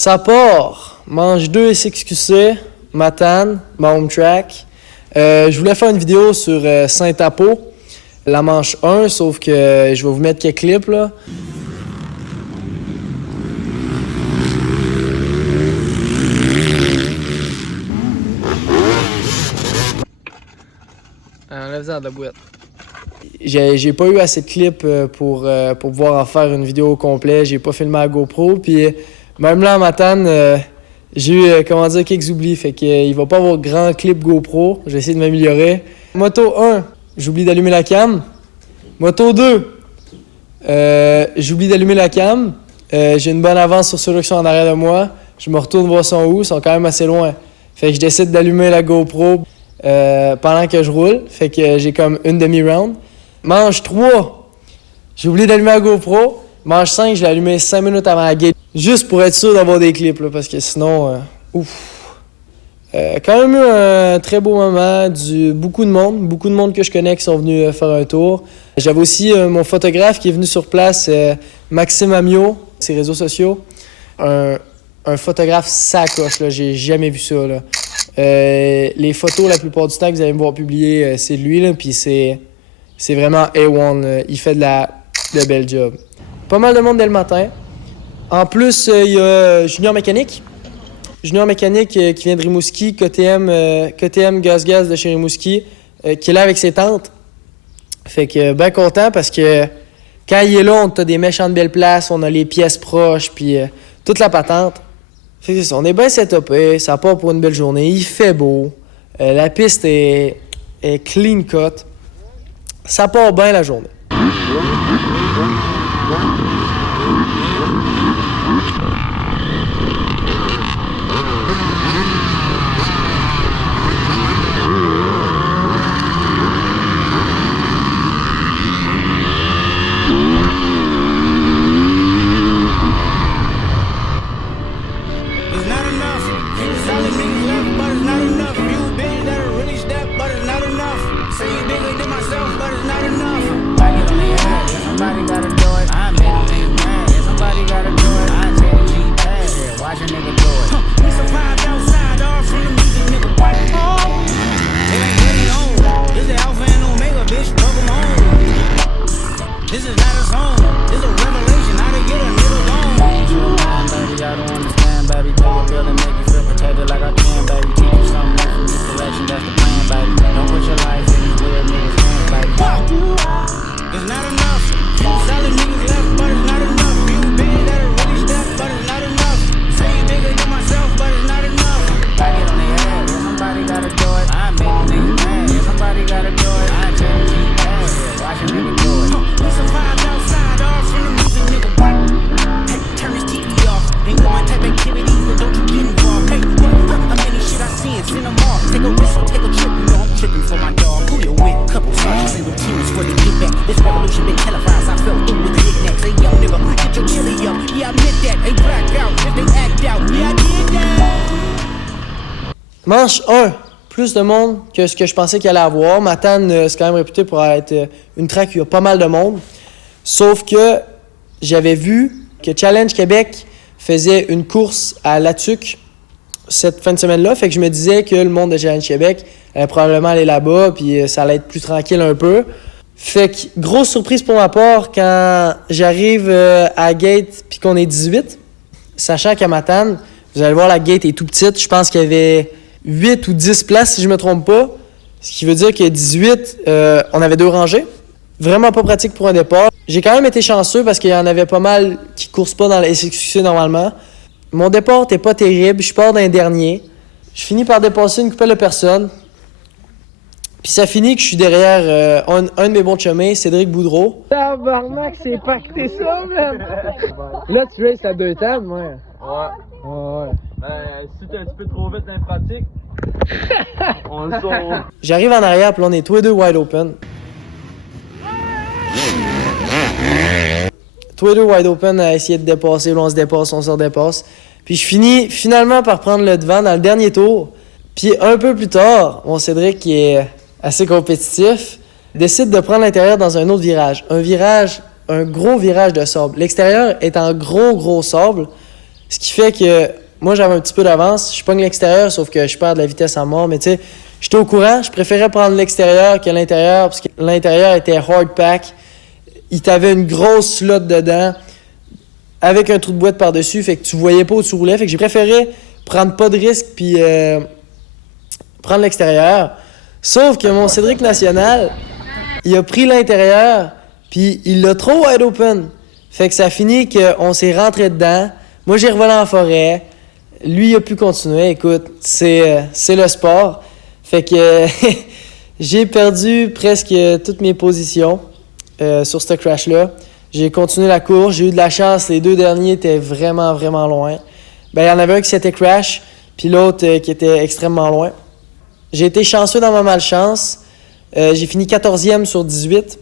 Ça part. Manche 2 SXQC, Matane, ma home track. Je voulais faire une vidéo sur Saint-Apo, la manche 1, sauf que je vais vous mettre quelques clips, là. Enlève-en de la boîte. J'ai pas eu assez de clips pour pouvoir en faire une vidéo complète. J'ai pas filmé à GoPro. Puis même là en Matane, j'ai eu quelques oublis. Fait qu'il va pas avoir grand clip GoPro. J'ai essayé de m'améliorer. Moto 1, j'oublie d'allumer la cam. Moto 2, j'oublie d'allumer la cam. J'ai une bonne avance sur ceux qui sont en arrière de moi. Je me retourne voir sont où. Ils sont quand même assez loin. Fait que je décide d'allumer la GoPro pendant que je roule. Fait que j'ai comme une demi-round. Manche 3, j'ai oublié d'allumer la GoPro. Manche 5, je l'ai allumé 5 minutes avant la gate. Juste pour être sûr d'avoir des clips, là, parce que sinon, quand même eu un très beau moment, beaucoup de monde que je connais qui sont venus faire un tour. J'avais aussi mon photographe qui est venu sur place, Maxime Amiot, ses réseaux sociaux. Un photographe sacoche, là, j'ai jamais vu ça, là. Les photos, la plupart du temps que vous allez me voir publier, c'est lui, là, puis c'est vraiment A1. Il fait de belles jobs. Pas mal de monde dès le matin. En plus, il y a Junior Mécanique. Junior Mécanique qui vient de Rimouski, KTM Gaz de chez Rimouski, qui est là avec ses tantes. Fait que bien content parce que quand il est là, on a des méchantes belles places, on a les pièces proches, puis toute la patente. Fait que c'est ça, on est bien setupé, ça part pour une belle journée, il fait beau, la piste est clean cut. Ça part bien la journée. Manche 1, plus de monde que ce que je pensais qu'il allait avoir. Matane, c'est quand même réputé pour être une track où il y a pas mal de monde. Sauf que j'avais vu que Challenge Québec faisait une course à Latuc cette fin de semaine-là. Fait que je me disais que le monde de Challenge Québec allait probablement aller là-bas, puis ça allait être plus tranquille un peu. Fait que, grosse surprise pour ma part, quand j'arrive à la gate puis qu'on est 18, sachant qu'à Matane, vous allez voir, la gate est tout petite. Je pense qu'il y avait 8 ou 10 places, si je me trompe pas. Ce qui veut dire que 18, on avait 2 rangées. Vraiment pas pratique pour un départ. J'ai quand même été chanceux parce qu'il y en avait pas mal qui ne coursent pas dans la SXQC normalement. Mon départ n'était pas terrible. Je pars d'un dernier. Je finis par dépasser une couple de personnes. Puis ça finit que je suis derrière un de mes bons chemins, Cédric Boudreau. Tabarnak, c'est pacté ça, man! Là, tu races à 2 temps, moi. Ouais. Ouais. Si t'es un petit peu trop vite dans les pratiques, on le sauve. J'arrive en arrière, puis là, on est tous les deux wide open. Tous les deux wide open à essayer de dépasser. Là, on se redépasse. Puis je finis finalement par prendre le devant dans le dernier tour. Puis un peu plus tard, mon Cédric, qui est assez compétitif, décide de prendre l'intérieur dans un autre virage. Un gros virage de sable. L'extérieur est en gros sable. Ce qui fait que moi, j'avais un petit peu d'avance. Je pogne l'extérieur, sauf que je perds de la vitesse à mort. Mais tu sais, j'étais au courant. Je préférais prendre l'extérieur que l'intérieur parce que l'intérieur était hard pack. Il t'avait une grosse slot dedans avec un trou de boîte par-dessus. Fait que tu voyais pas où tu roulais. Fait que j'ai préféré prendre pas de risque puis prendre l'extérieur. Sauf que mon Cédric National, il a pris l'intérieur puis il l'a trop wide open. Fait que ça finit qu'on s'est rentré dedans. Moi, j'ai revolé en forêt. Lui, il a pu continuer. Écoute, c'est le sport. Fait que j'ai perdu presque toutes mes positions sur ce crash-là. J'ai continué la course. J'ai eu de la chance. Les 2 derniers étaient vraiment, vraiment loin. Ben, il y en avait un qui s'était crash, puis l'autre qui était extrêmement loin. J'ai été chanceux dans ma malchance. J'ai fini 14e sur 18,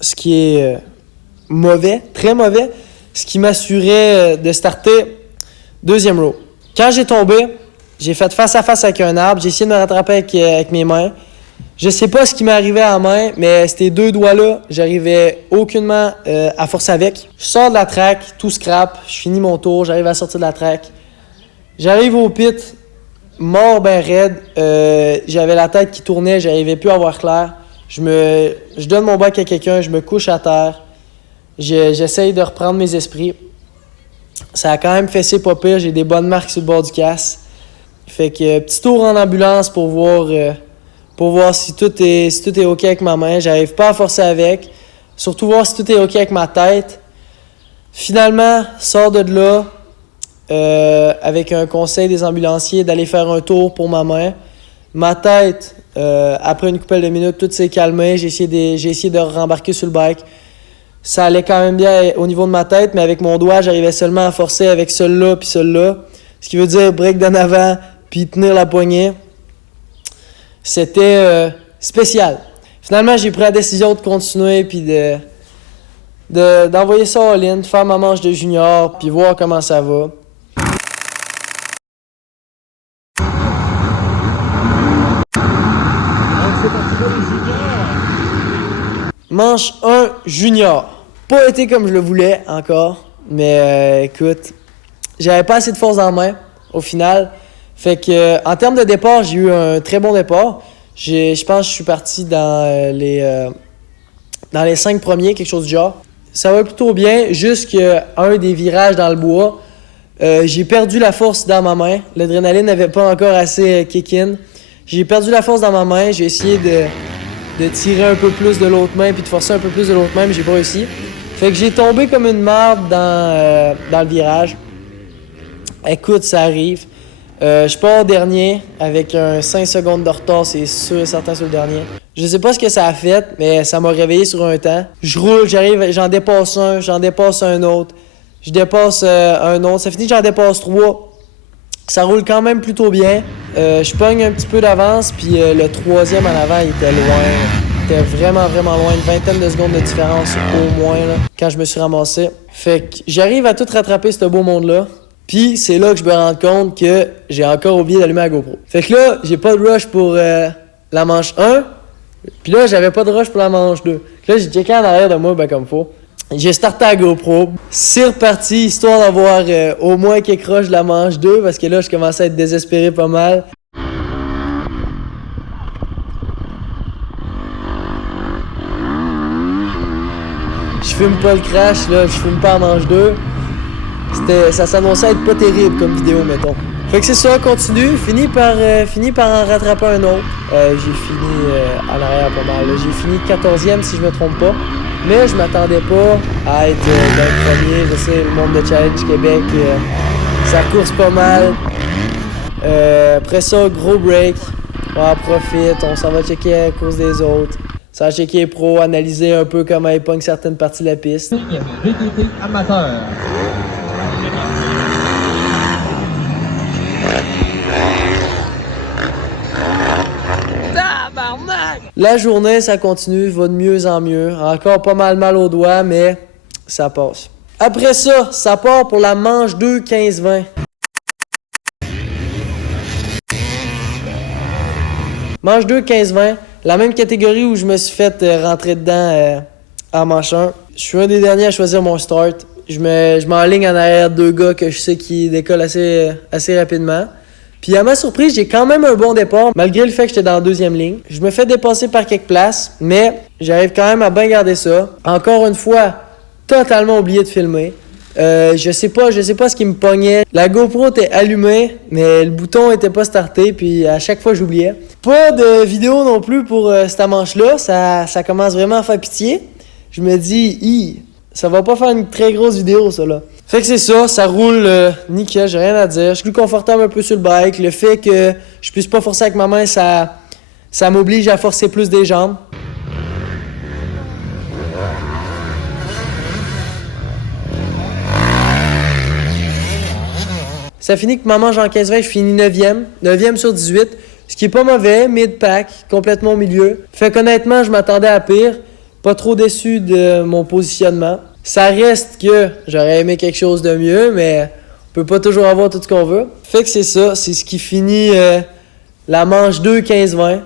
ce qui est mauvais, très mauvais, ce qui m'assurait de starter 2e row. Quand j'ai tombé, j'ai fait face à face avec un arbre. J'ai essayé de me rattraper avec mes mains. Je sais pas ce qui m'est arrivé à la main, mais ces 2 doigts-là, j'arrivais aucunement à forcer avec. Je sors de la track, tout scrap, je finis mon tour, j'arrive à sortir de la track. J'arrive au pit, mort ben raide. J'avais la tête qui tournait, j'arrivais plus à voir clair. Je donne mon bac à quelqu'un, je me couche à terre. J'essaye de reprendre mes esprits. Ça a quand même fessé pas pire, j'ai des bonnes marques sur le bord du casse. Fait que petit tour en ambulance pour voir si tout est OK avec ma main. J'arrive pas à forcer avec. Surtout voir si tout est OK avec ma tête. Finalement, sors de là avec un conseil des ambulanciers d'aller faire un tour pour ma main. Ma tête, après une couple de minutes, tout s'est calmé. J'ai essayé de rembarquer sur le bike. Ça allait quand même bien au niveau de ma tête, mais avec mon doigt, j'arrivais seulement à forcer avec celui-là puis celui-là. Ce qui veut dire break d'en avant puis tenir la poignée. C'était spécial. Finalement, j'ai pris la décision de continuer puis d'envoyer ça all-in, de faire ma manche de junior puis voir comment ça va. Manche 1 junior. Pas été comme je le voulais encore, mais écoute, j'avais pas assez de force en main au final. Fait que en termes de départ, j'ai eu un très bon départ. Je pense que je suis parti dans les 5 premiers, quelque chose du genre. Ça va plutôt bien, jusqu'à un des virages dans le bois. J'ai perdu la force dans ma main. L'adrénaline n'avait pas encore assez kick-in. J'ai perdu la force dans ma main. J'ai essayé de tirer un peu plus de l'autre main puis de forcer un peu plus de l'autre main, mais j'ai pas réussi. Fait que j'ai tombé comme une marde dans le virage. Écoute, ça arrive. Je pars dernier avec un 5 secondes de retard, c'est sûr et certain sur le dernier. Je sais pas ce que ça a fait, mais ça m'a réveillé sur un temps. Je roule, j'arrive, j'en dépasse un autre. Je dépasse un autre. Ça finit que j'en dépasse 3. Ça roule quand même plutôt bien. Je pogne un petit peu d'avance, puis le 3e en avant, il était loin. Il était vraiment, vraiment loin. Une vingtaine de secondes de différence au moins, là, quand je me suis ramassé. Fait que j'arrive à tout rattraper ce beau monde-là. Puis c'est là que je me rends compte que j'ai encore oublié d'allumer la GoPro. Fait que là, j'ai pas de rush pour la manche 1. Puis là, j'avais pas de rush pour la manche 2. Là, j'ai checké en arrière de moi, ben comme faut. J'ai starté la GoPro. C'est reparti, histoire d'avoir au moins quelques rushs de la manche 2, parce que là, je commençais à être désespéré pas mal. Je fume pas le crash, là, je fume pas la manche 2. Ça s'annonçait être pas terrible comme vidéo, mettons. Fait que c'est ça, continue, fini par en rattraper un autre. J'ai fini en arrière pas mal. J'ai fini 14e si je me trompe pas. Mais je m'attendais pas à être dans le premier. Je sais, le monde de Challenge Québec, ça course pas mal. Après ça, gros break. On profite, on s'en va checker la course des autres. Ça va checker les pros, analyser un peu comment ils pognent certaines parties de la piste. VTT amateur. La journée, ça continue, va de mieux en mieux. Encore pas mal aux doigts, mais ça passe. Après ça, ça part pour la manche 2 15-20. Manche 2 15-20, la même catégorie où je me suis fait rentrer dedans en manche 1. Je suis un des derniers à choisir mon start. je m'enligne en arrière de 2 gars que je sais qui décollent assez rapidement. Puis à ma surprise, j'ai quand même un bon départ, malgré le fait que j'étais dans la 2e ligne. Je me fais dépasser par quelques places, mais j'arrive quand même à bien garder ça. Encore une fois, totalement oublié de filmer. Je sais pas ce qui me pognait. La GoPro était allumée, mais le bouton était pas starté, puis à chaque fois j'oubliais. Pas de vidéo non plus pour cette manche-là, ça commence vraiment à faire pitié. Je me dis, ça va pas faire une très grosse vidéo, ça là. Fait que c'est ça roule nickel, j'ai rien à dire. Je suis plus confortable un peu sur le bike. Le fait que je puisse pas forcer avec ma main, ça m'oblige à forcer plus des jambes. Ça finit que ma manche en 15-20, je finis 9e sur 18. Ce qui est pas mauvais, mid-pack, complètement au milieu. Fait qu'honnêtement, je m'attendais à pire. Pas trop déçu de mon positionnement. Ça reste que j'aurais aimé quelque chose de mieux, mais on peut pas toujours avoir tout ce qu'on veut. Fait que c'est ça, c'est ce qui finit la manche 2, 15-20.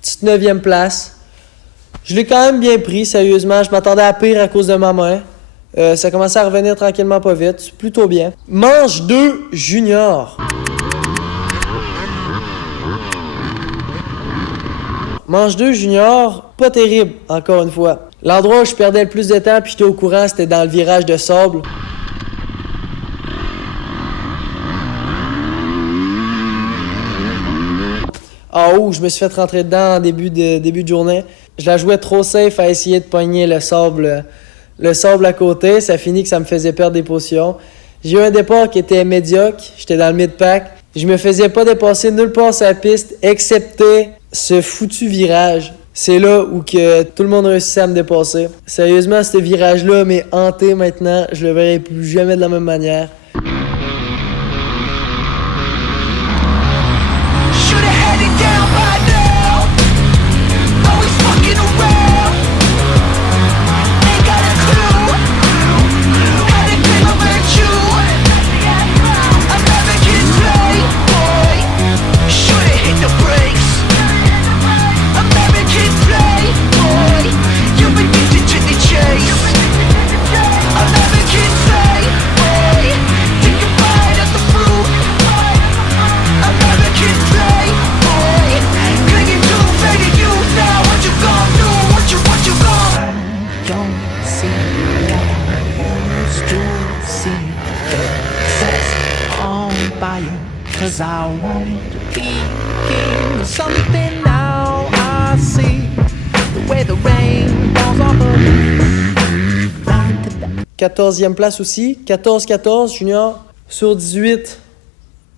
Petite 9e place. Je l'ai quand même bien pris, sérieusement. Je m'attendais à pire à cause de ma main. Ça commençait à revenir tranquillement pas vite. Plutôt bien. Manche 2, junior. Manche 2 junior, pas terrible, encore une fois. L'endroit où je perdais le plus de temps puis j'étais au courant, c'était dans le virage de sable. En haut, je me suis fait rentrer dedans en début de journée. Je la jouais trop safe à essayer de pogner le sable à côté. Ça finit que ça me faisait perdre des positions. J'ai eu un départ qui était médiocre. J'étais dans le mid-pack. Je me faisais pas dépasser nulle part sur la piste, excepté ce foutu virage. C'est là où que tout le monde réussissait à me dépasser. Sérieusement, ce virage-là m'est hanté maintenant. Je le verrai plus jamais de la même manière. Cause I wanted to be king. Something now I see the way the rain falls off of me. 14e place aussi, 14-14 junior sur 18.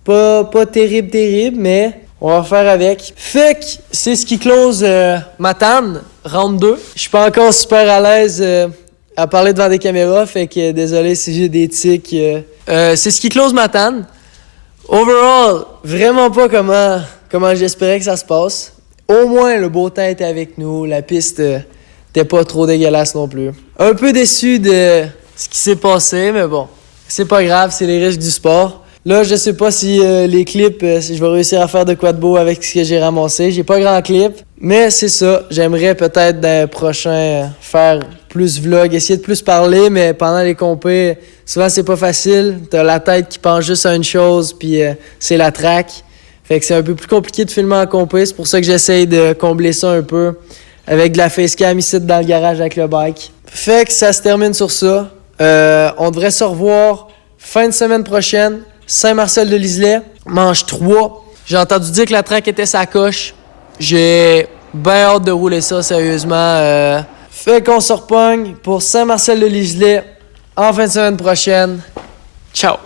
Pas terrible, mais on va faire avec. Fait que c'est ce qui close ma TAN, round 2. Je suis pas encore super à l'aise à parler devant des caméras, fait que désolé si j'ai des tics. C'est ce qui close ma TAN. Overall, vraiment pas comment j'espérais que ça se passe. Au moins, le beau temps était avec nous. La piste était pas trop dégueulasse non plus. Un peu déçu de ce qui s'est passé, mais bon, c'est pas grave, c'est les risques du sport. Là, je sais pas si les clips, si je vais réussir à faire de quoi de beau avec ce que j'ai ramassé. J'ai pas grand clip, mais c'est ça. J'aimerais peut-être dans les prochains faire plus vlog, essayer de plus parler, mais pendant les compés, souvent c'est pas facile. T'as la tête qui pense juste à une chose, puis c'est la track. Fait que c'est un peu plus compliqué de filmer en compé. C'est pour ça que j'essaye de combler ça un peu avec de la facecam ici dans le garage avec le bike. Fait que ça se termine sur ça. On devrait se revoir fin de semaine prochaine. Saint-Marcel-de-Liselay, manche 3. J'ai entendu dire que la track était sa coche. J'ai bien hâte de rouler ça, sérieusement. Fait qu'on se repogne pour Saint-Marcel-de-Liselay en fin de semaine prochaine. Ciao!